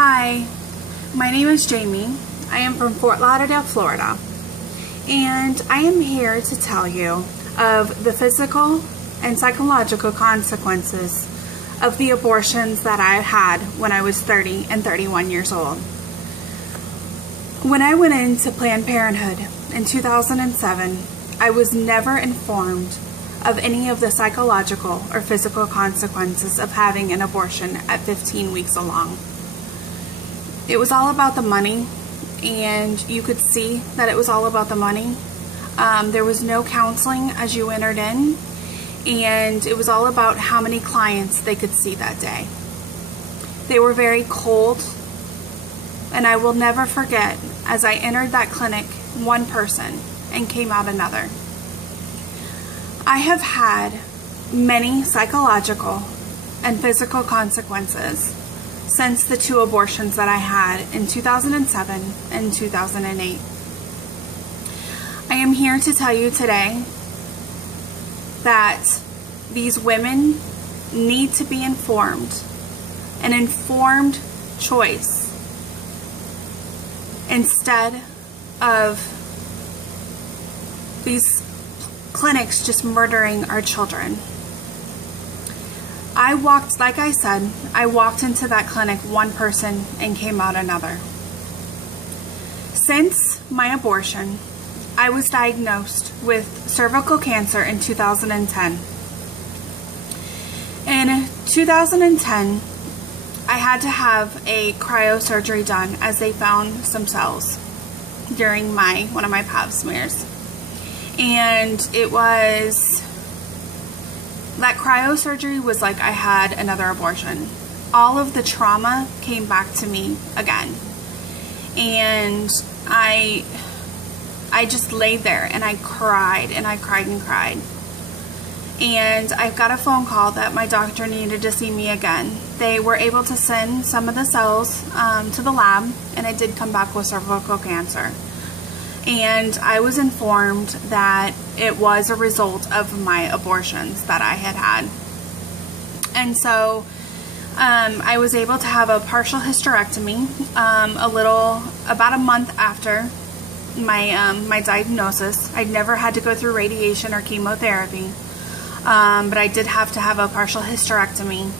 Hi, my name is Jamie. I am from Fort Lauderdale, Florida, and I am here to tell you of the physical and psychological consequences of the abortions that I had when I was 30 and 31 years old. When I went into Planned Parenthood in 2007, I was never informed of any of the psychological or physical consequences of having an abortion at 15 weeks along. It was all about the money, and you could see that it was all about the money. There was no counseling as you entered in, and it was all about how many clients they could see that day. They were very cold, and I will never forget, as I entered that clinic, one person and came out another. I have had many psychological and physical consequences since the two abortions that I had in 2007 and 2008. I am here to tell you today that these women need to be informed, an informed choice, instead of these clinics just murdering our children. I walked, like I said, I walked into that clinic one person and came out another. Since my abortion, I was diagnosed with cervical cancer in 2010. In 2010, I had to have a cryosurgery done as they found some cells during one of my pap smears. And that cryosurgery was like I had another abortion. All of the trauma came back to me again. And I just laid there and I cried and I cried and cried. And I got a phone call that my doctor needed to see me again. They were able to send some of the cells to the lab, and I did come back with cervical cancer. And I was informed that it was a result of my abortions that I had had. And so I was able to have a partial hysterectomy about a month after my diagnosis. I'd never had to go through radiation or chemotherapy, but I did have to have a partial hysterectomy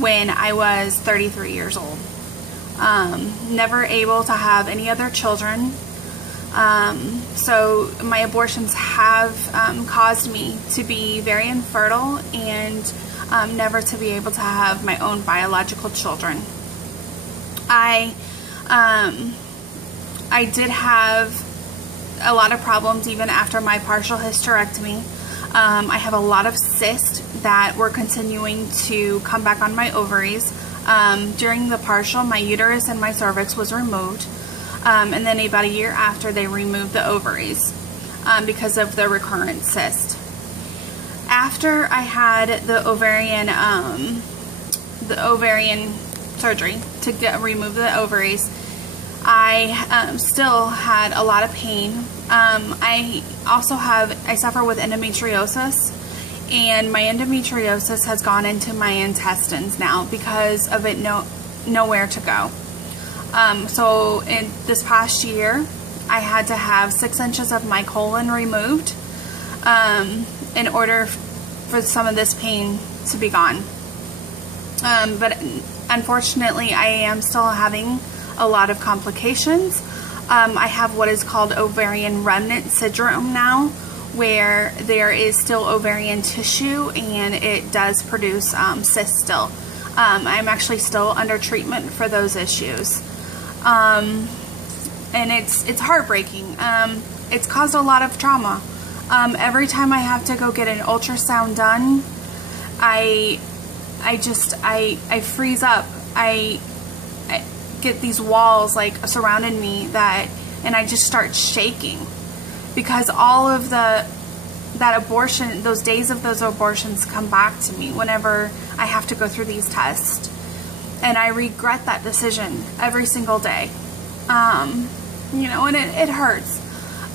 when I was 33 years old. Never able to have any other children. So my abortions have caused me to be very infertile and never to be able to have my own biological children. I did have a lot of problems even after my partial hysterectomy. I have a lot of cysts that were continuing to come back on my ovaries. During the partial, my uterus and my cervix was removed. And then about a year after, they removed the ovaries because of the recurrent cyst. After I had the ovarian surgery to remove the ovaries, I still had a lot of pain. I suffer with endometriosis, and my endometriosis has gone into my intestines now because of it nowhere to go. So in this past year, I had to have 6 inches of my colon removed in order for some of this pain to be gone. But unfortunately, I am still having a lot of complications. I have what is called ovarian remnant syndrome now, where there is still ovarian tissue and it does produce cysts still. I'm actually still under treatment for those issues. And it's heartbreaking. It's caused a lot of trauma. Every time I have to go get an ultrasound done, I freeze up. I get these walls like surrounding me and I just start shaking because all of that abortion, those days of those abortions come back to me whenever I have to go through these tests. And I regret that decision every single day. You know, and it hurts.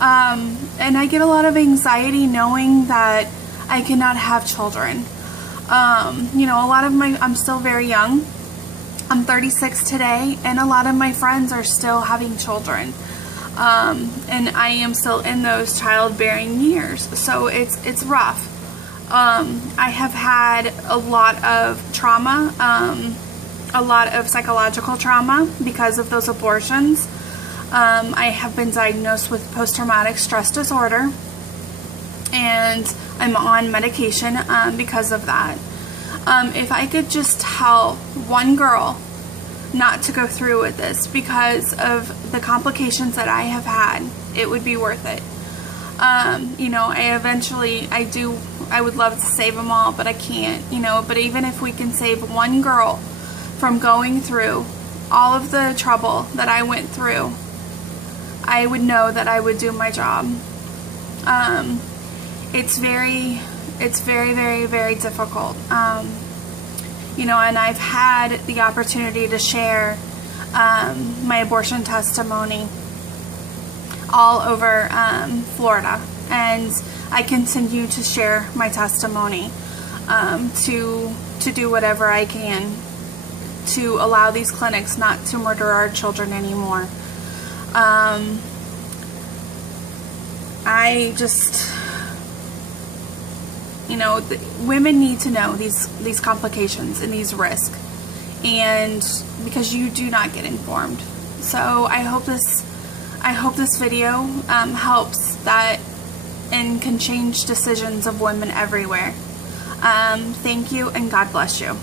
And I get a lot of anxiety knowing that I cannot have children. You know, I'm still very young. I'm 36 today, and a lot of my friends are still having children. And I am still in those childbearing years, so it's rough. I have had a lot of trauma, a lot of psychological trauma because of those abortions. I have been diagnosed with post-traumatic stress disorder, and I'm on medication because of that. If I could just tell one girl not to go through with this because of the complications that I have had, it would be worth it. You know, I would love to save them all, but I can't, you know. But even if we can save one girl from going through all of the trouble that I went through, I would know that I would do my job. It's very, very difficult. You know, and I've had the opportunity to share my abortion testimony all over Florida, and I continue to share my testimony to do whatever I can to allow these clinics not to murder our children anymore. I just, you know, women need to know these complications and these risks, and because you do not get informed. So I hope this video helps that and can change decisions of women everywhere. Thank you, and God bless you.